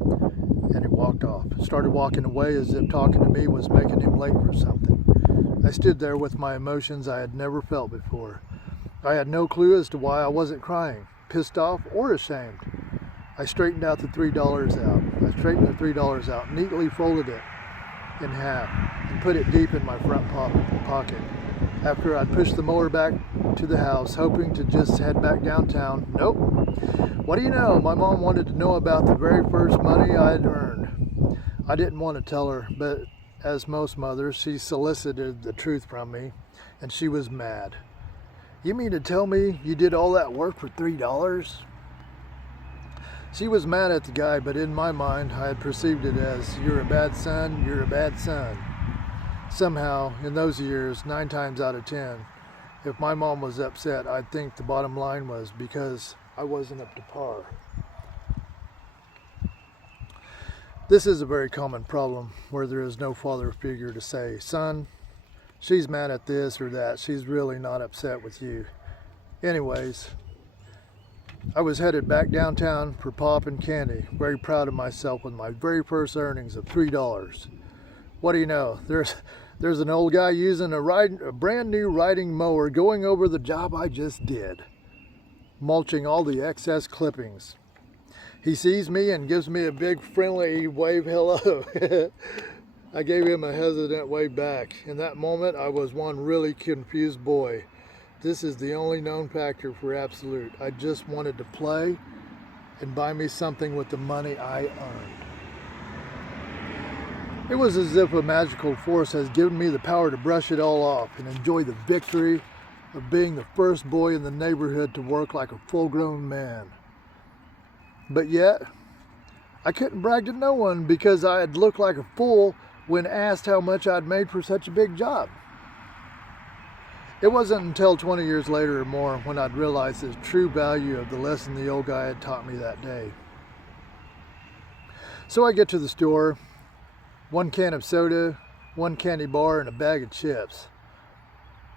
and he walked off. Started walking away as if talking to me was making him late for something. I stood there with my emotions I had never felt before. I had no clue as to why I wasn't crying, pissed off, or ashamed. I straightened out the $3 out. I straightened the $3 out, neatly folded it in half, and put it deep in my front pocket. After I'd pushed the mower back to the house, hoping to just head back downtown, nope. What do you know? My mom wanted to know about the very first money I had earned. I didn't want to tell her, but as most mothers, she solicited the truth from me, and she was mad. "You mean to tell me you did all that work for $3? She was mad at the guy, but in my mind, I had perceived it as, "You're a bad son, you're a bad son." Somehow, in those years, 9 times out of 10, if my mom was upset, I'd think the bottom line was because I wasn't up to par. This is a very common problem where there is no father figure to say, son, she's mad at this or that. She's really not upset with you. Anyways, I was headed back downtown for pop and candy, very proud of myself with my very first earnings of $3. What do you know? There's an old guy using a brand new riding mower going over the job I just did, mulching all the excess clippings. He sees me and gives me a big friendly wave hello. I gave him a hesitant wave back. In that moment, I was one really confused boy. This is the only known factor for Absolute. I just wanted to play and buy me something with the money I earned. It was as if a magical force has given me the power to brush it all off and enjoy the victory of being the first boy in the neighborhood to work like a full-grown man. But yet, I couldn't brag to no one because I had looked like a fool when asked how much I'd made for such a big job. It wasn't until 20 years later or more when I'd realized the true value of the lesson the old guy had taught me that day. So I get to the store, 1 can of soda, 1 candy bar, and a bag of chips.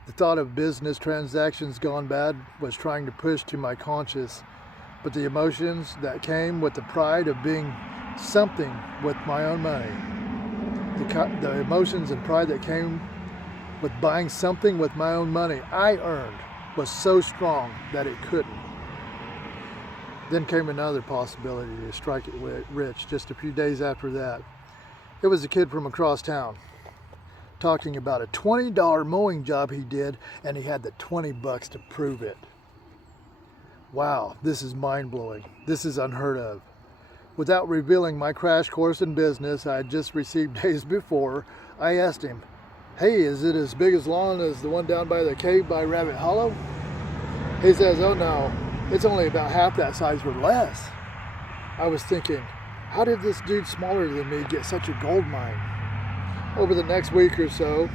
The thought of business transactions gone bad was trying to push to my conscience, but the emotions that came with the pride of being something with my own money, the emotions and pride that came with buying something with my own money I earned was so strong that it couldn't. Then came another possibility to strike it rich just a few days after that. It was a kid from across town talking about a $20 mowing job he did, and he had the $20 to prove it. Wow, this is mind-blowing. This is unheard of. Without revealing my crash course in business I had just received days before, I asked him, hey, is it as big as lawn as the one down by the cave by Rabbit Hollow? He says, oh no, it's only about half that size or less. I was thinking, how did this dude smaller than me get such a gold mine? Over the next week or so,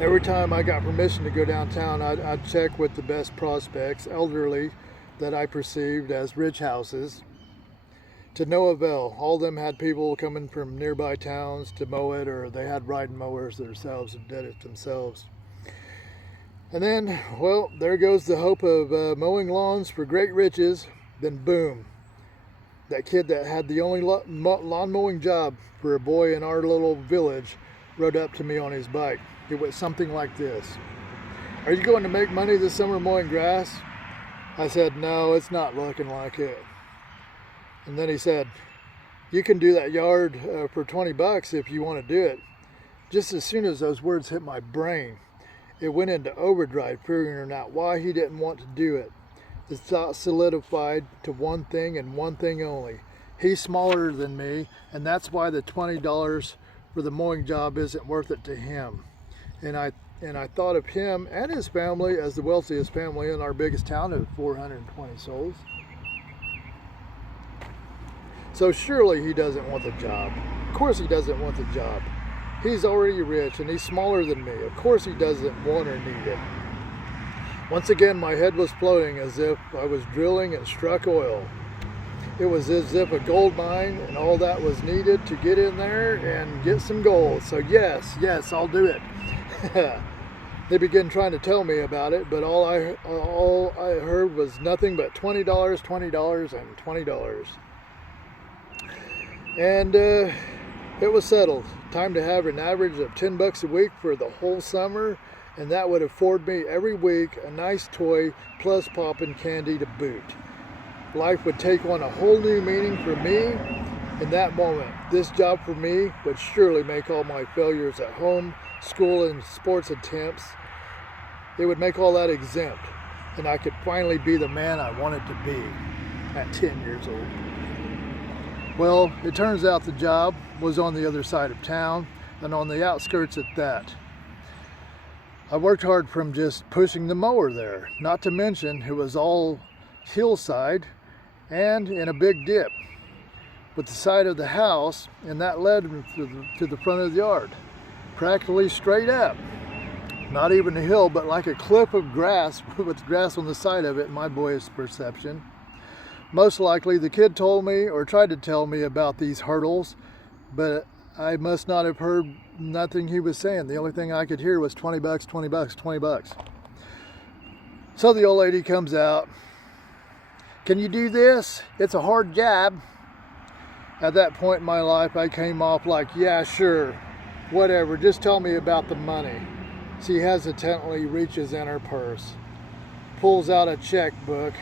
every time I got permission to go downtown, I'd check with the best prospects, elderly, that I perceived as rich houses. To no avail. All of them had people coming from nearby towns to mow it, or they had riding mowers themselves and did it themselves. And then, well, there goes the hope of mowing lawns for great riches. Then boom, that kid that had the only lawn mowing job for a boy in our little village rode up to me on his bike. It was something like this. Are you going to make money this summer mowing grass? I said, no, it's not looking like it. And then he said, you can do that yard for $20 if you want to do it. Just as soon as those words hit my brain, it went into overdrive, figuring out why he didn't want to do it. The thought solidified to one thing and one thing only. He's smaller than me, and that's why the $20 for the mowing job isn't worth it to him. And I thought of him and his family as the wealthiest family in our biggest town of 420 souls. So surely he doesn't want the job. Of course he doesn't want the job. He's already rich and he's smaller than me. Of course he doesn't want or need it. Once again, my head was floating as if I was drilling and struck oil. It was as if a gold mine and all that was needed to get in there and get some gold. So yes, I'll do it. They began trying to tell me about it, but all I heard was nothing but $20, $20, and $20. And it was settled. Time to have an average of $10 a week for the whole summer, and that would afford me every week a nice toy plus popping candy to boot. Life would take on a whole new meaning for me in that moment. This job for me would surely make all my failures at home, school, and sports attempts. It would make all that exempt, and I could finally be the man I wanted to be at 10 years old. Well, it turns out the job was on the other side of town and on the outskirts at that. I worked hard from just pushing the mower there, not to mention it was all hillside and in a big dip with the side of the house, and that led to the front of the yard, practically straight up. Not even a hill, but like a cliff of grass with grass on the side of it, in my boyish perception. Most likely the kid told me or tried to tell me about these hurdles, but I must not have heard nothing he was saying. The only thing I could hear was 20 bucks, 20 bucks, 20 bucks. So the old lady comes out. Can you do this? It's a hard job. At that point in my life, I came off like, yeah, sure, whatever, just tell me about the money. She hesitantly reaches in her purse, pulls out a checkbook.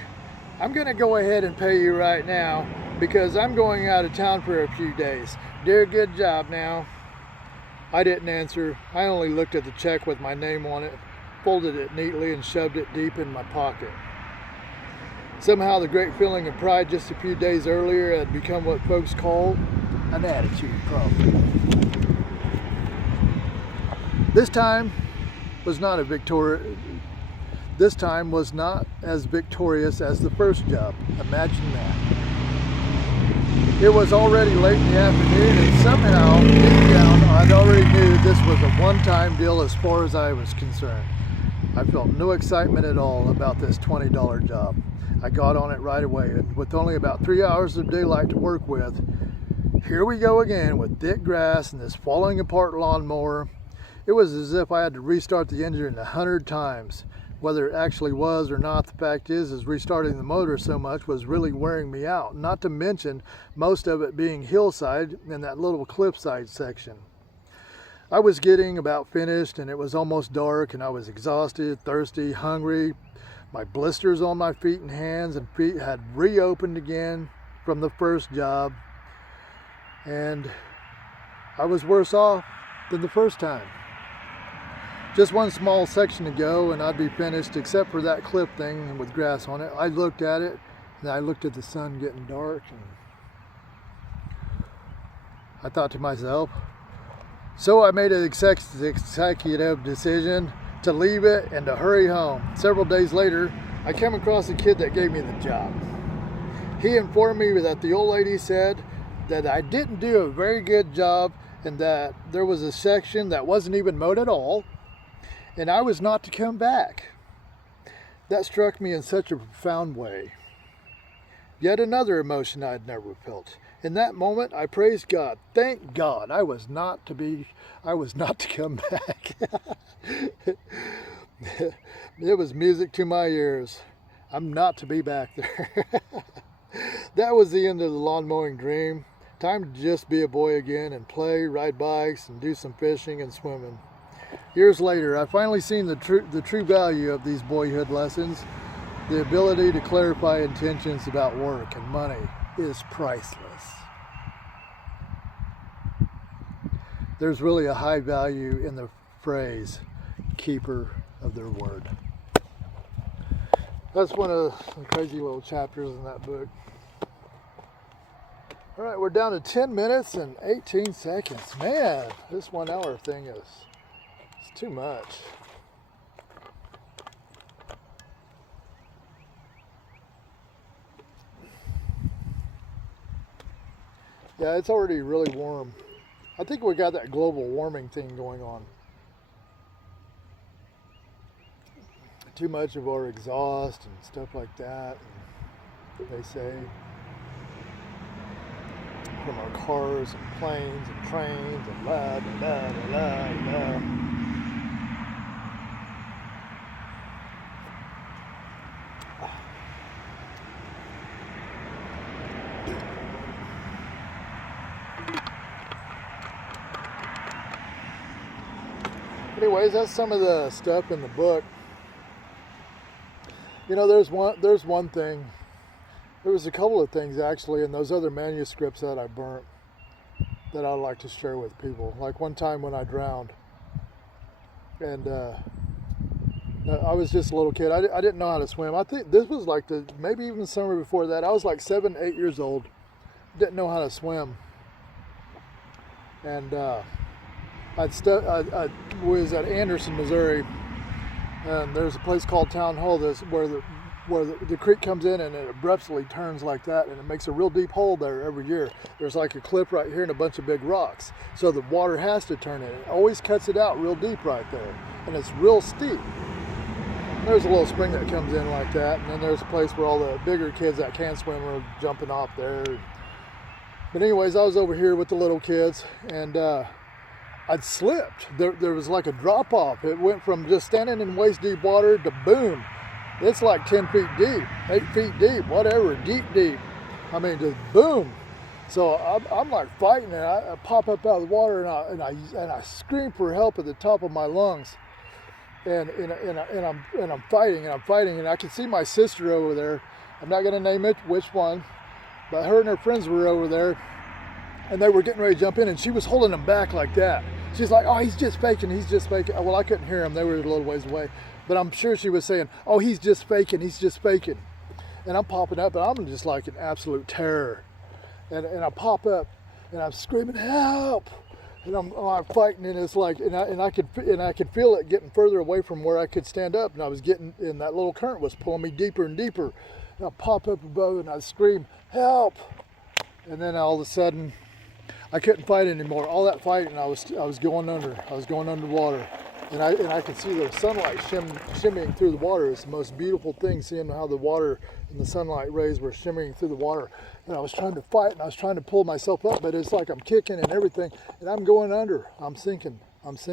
I'm gonna go ahead and pay you right now because I'm going out of town for a few days. Do a good job now. I didn't answer. I only looked at the check with my name on it, folded it neatly and shoved it deep in my pocket. Somehow the great feeling of pride just a few days earlier had become what folks call an attitude problem. This time was not as victorious as the first job. Imagine that. It was already late in the afternoon, and somehow, deep down, I'd already knew this was a one-time deal as far as I was concerned. I felt no excitement at all about this $20 job. I got on it right away, and with only about 3 hours of daylight to work with, here we go again with thick grass and this falling apart lawnmower. It was as if I had to restart the engine 100 times. Whether it actually was or not, the fact is restarting the motor so much was really wearing me out, not to mention most of it being hillside and that little cliffside section. I was getting about finished, and it was almost dark, and I was exhausted, thirsty, hungry. My blisters on my feet and hands and feet had reopened again from the first job, and I was worse off than the first time. Just one small section to go and I'd be finished, except for that cliff thing with grass on it. I looked at it, and I looked at the sun getting dark, and I thought to myself, so I made an executive decision to leave it and to hurry home. Several days later, I came across the kid that gave me the job. He informed me that the old lady said that I didn't do a very good job and that there was a section that wasn't even mowed at all, and I was not to come back. That struck me in such a profound way. Yet another emotion I'd never felt. In that moment, I praised God. Thank God I was not to come back. It was music to my ears. I'm not to be back there. That was the end of the lawn mowing dream. Time to just be a boy again and play, ride bikes, and do some fishing and swimming. Years later, I finally seen the true value of these boyhood lessons. The ability to clarify intentions about work and money is priceless. There's really a high value in the phrase, keeper of their word. That's one of the crazy little chapters in that book. All right, we're down to 10 minutes and 18 seconds. Man, this 1 hour thing is too much. Yeah, it's already really warm. I think we got that global warming thing going on. Too much of our exhaust and stuff like that, and they say, from our cars and planes and trains and la da da da da da. Anyways, that's some of the stuff in the book. You know, there's one thing. There was a couple of things actually in those other manuscripts that I burnt that I'd like to share with people. Like one time when I drowned, and I was just a little kid. I didn't know how to swim. I think this was like maybe even summer before that. I was like 7, 8 years old. Didn't know how to swim, and I was at Anderson, Missouri, and there's a place called Town Hole where the creek comes in and it abruptly turns like that, and it makes a real deep hole there every year. There's like a cliff right here and a bunch of big rocks, so the water has to turn in. It always cuts it out real deep right there, and it's real steep. There's a little spring that comes in like that, and then there's a place where all the bigger kids that can swim are jumping off there. But anyways, I was over here with the little kids, and I'd slipped. There was like a drop off. It went from just standing in waist deep water to boom. It's like 10 feet deep, 8 feet deep, whatever, deep. I mean, just boom. So I'm like fighting, and I pop up out of the water, and I scream for help at the top of my lungs. And I'm fighting, and I can see my sister over there. I'm not gonna name it which one, but her and her friends were over there, and they were getting ready to jump in, and she was holding them back like that. She's like, "Oh, he's just faking. Well, I couldn't hear him. They were a little ways away, but I'm sure she was saying, "Oh, he's just faking. And I'm popping up, and I'm just like in absolute terror. And I pop up, and I'm screaming, "Help!" And I'm fighting, and it's like, and I could feel it getting further away from where I could stand up, and I was getting, and that little current was pulling me deeper and deeper. And I pop up above, and I scream, "Help!" And then all of a sudden, I couldn't fight anymore. All that fighting, I was going under. I was going underwater, and I could see the sunlight shimmying through the water. It's the most beautiful thing, seeing how the water and the sunlight rays were shimmering through the water. And I was trying to fight, and I was trying to pull myself up, but it's like I'm kicking and everything, and I'm going under. I'm sinking. It's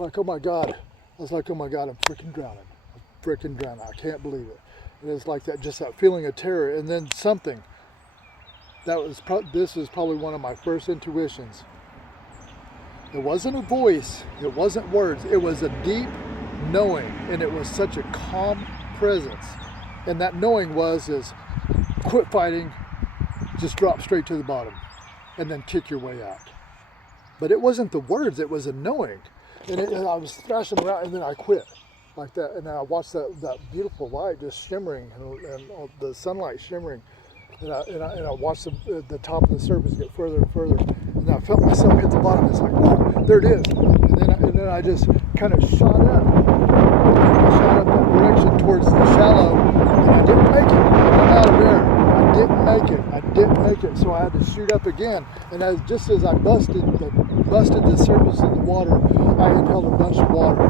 like, oh my God. I was like, oh my God, I'm freaking drowning. I can't believe it. And it's like that, just that feeling of terror. And then something. This is probably one of my first intuitions. It wasn't a voice. It wasn't words. It was a deep knowing, and it was such a calm presence. And that knowing is quit fighting, just drop straight to the bottom, and then kick your way out. But it wasn't the words, it was a knowing. And I was thrashing around, and then I quit like that. And then I watched that beautiful light just shimmering, and the sunlight shimmering. And I watched the top of the surface get further and further. And I felt myself hit the bottom. It's like, whoa, there it is. And then I just kind of shot up that direction towards the shallow, and I didn't make it. I come out of there. I didn't make it. So I had to shoot up again. And just as I busted the surface of the water, I inhaled a bunch of water,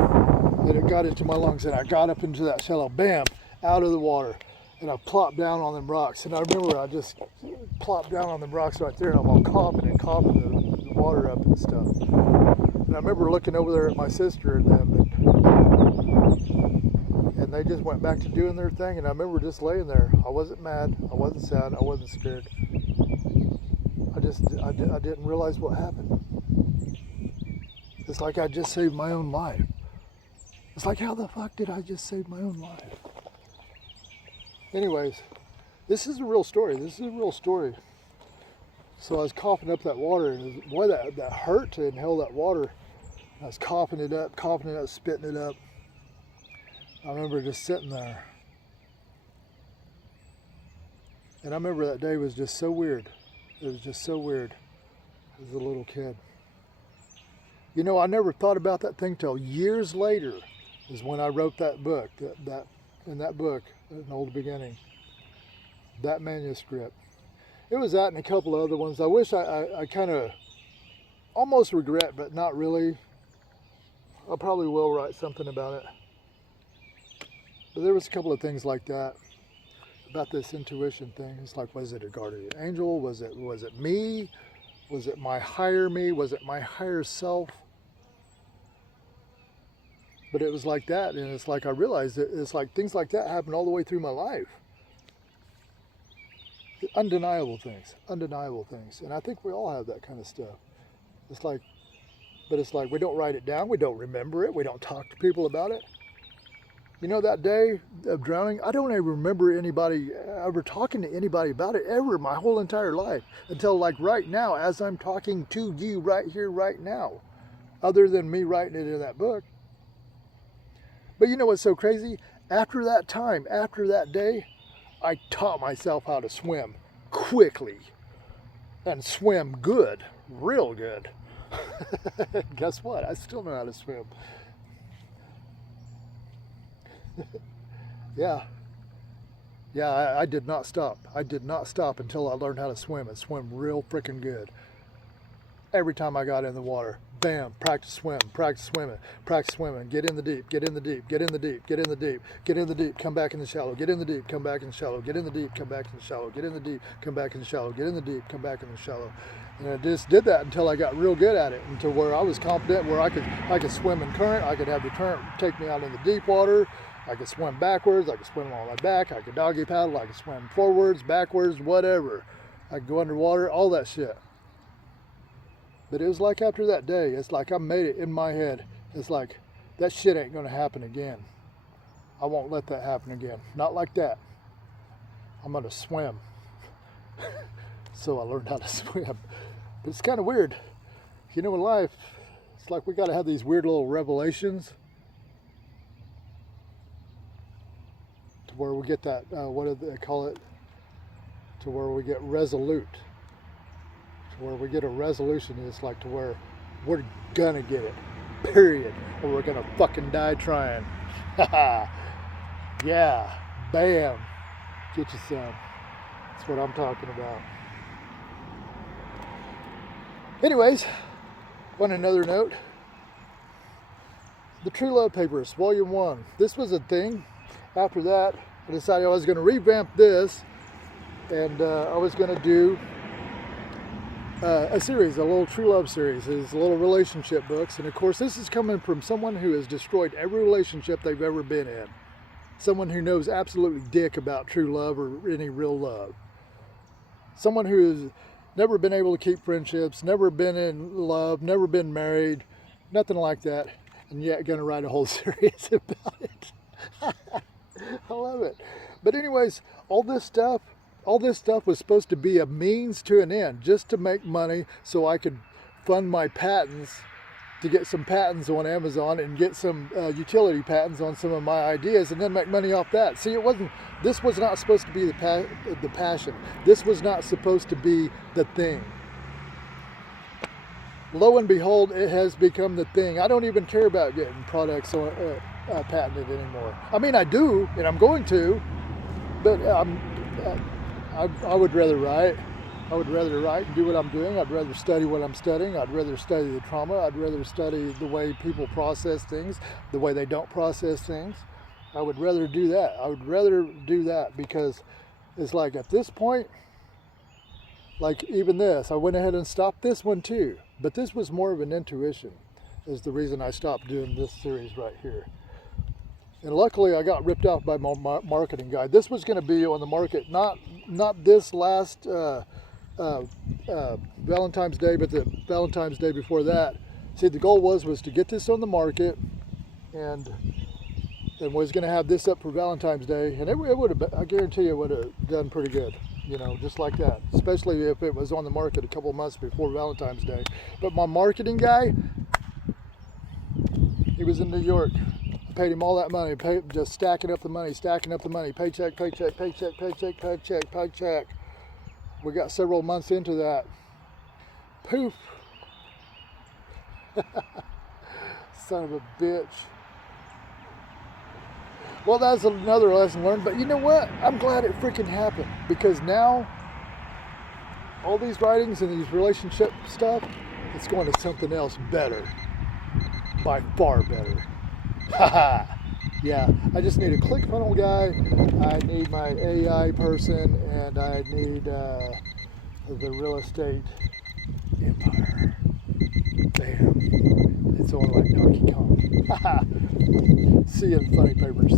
and it got into my lungs. And I got up into that shallow, bam, out of the water. And I plopped down on them rocks. And I remember I just plopped down on them rocks right there, and I'm all coughing the water up and stuff. And I remember looking over there at my sister and them, and they just went back to doing their thing. And I remember just laying there. I wasn't mad. I wasn't sad. I wasn't scared. I didn't realize what happened. It's like I just saved my own life. It's like, how the fuck did I just save my own life? Anyways, this is a real story. So I was coughing up that water, and boy, that hurt to inhale that water. I was coughing it up, spitting it up. I remember just sitting there. And I remember that day was just so weird. It was just so weird as a little kid. You know, I never thought about that thing till years later is when I wrote that book, in that book, An Old Beginning, that manuscript. It was that and a couple of other ones. I wish I kind of almost regret, but not really. I probably will write something about it. But there was a couple of things like that, about this intuition thing. It's like, was it a guardian angel? Was it me? Was it my higher me? Was it my higher self? But it was like that, and it's like I realized that it's like things like that happen all the way through my life. Undeniable things. And I think we all have that kind of stuff. But it's like we don't write it down, we don't remember it, we don't talk to people about it. You know, that day of drowning, I don't ever remember anybody ever talking to anybody about it ever my whole entire life, until like right now, as I'm talking to you right here, right now, other than me writing it in that book. But you know what's so crazy? After that time, after that day, I taught myself how to swim quickly and swim good, real good. Guess what? I still know how to swim. Yeah, I did not stop. I did not stop until I learned how to swim and swim real freaking good. Every time I got in the water, bam, practice swim, practice swimming, practice swimming, get in the deep, get in the deep, get in the deep, get in the deep, get in the deep, come back in the shallow, get in the deep, come back in the shallow, get in the deep, come back in the shallow, get in the deep, come back in the shallow, get in the deep, come back in the shallow. And I just did that until I got real good at it, until where I was confident, where I could swim in current, I could have the current take me out in the deep water, I could swim backwards, I could swim on my back, I could doggy paddle, I could swim forwards, backwards, whatever. I could go underwater, all that shit. But it was like after that day, it's like I made it in my head. It's like, that shit ain't gonna happen again. I won't let that happen again. Not like that. I'm gonna swim. So I learned how to swim. But it's kind of weird. You know, in life, it's like we gotta have these weird little revelations to where we get that, what do they call it? To where we get resolute. To where we get a resolution, is like to where we're gonna get it, period. Or we're gonna fucking die trying. Yeah, bam, get you some. That's what I'm talking about. Anyways, on another note, the True Love Papers, Volume 1. This was a thing. After that, I decided I was going to revamp this, and I was going to do a series, a little True Love series. It's little relationship books, and of course this is coming from someone who has destroyed every relationship they've ever been in. Someone who knows absolutely dick about true love or any real love. Someone who has never been able to keep friendships, never been in love, never been married, nothing like that, and yet going to write a whole series about it. I love it. But anyways, all this stuff was supposed to be a means to an end, just to make money so I could fund my patents, to get some patents on Amazon and get some utility patents on some of my ideas, and then make money off that. See, this was not supposed to be the passion. This was not supposed to be the thing. Lo and behold, it has become the thing. I don't even care about getting products patented anymore. I mean, I do, and I'm going to, but I would rather write. I would rather write and do what I'm doing. I'd rather study what I'm studying. I'd rather study the trauma. I'd rather study the way people process things, the way they don't process things. I would rather do that. I would rather do that because it's like at this point, like even this, I went ahead and stopped this one too. But this was more of an intuition, is the reason I stopped doing this series right here. And luckily I got ripped off by my marketing guy. This was going to be on the market, not this last Valentine's Day, but the Valentine's Day before that. See, the goal was to get this on the market, and was going to have this up for Valentine's Day, and it would have, I guarantee it would have done pretty good, you know, just like that, especially if it was on the market a couple of months before Valentine's Day. But my marketing guy, he was in New York. I paid him all that money, just stacking up the money, paycheck, paycheck, paycheck, paycheck, paycheck, paycheck. We got several months into that. Poof. Son of a bitch. Well, that's another lesson learned, but you know what? I'm glad it freaking happened, because now all these writings and these relationship stuff, it's going to something else better. By far better. Haha. Yeah, I just need a ClickFunnels guy, I need my AI person, and I need the real estate empire. Bam. It's all like Donkey Kong. Haha. See you in Funny Papers.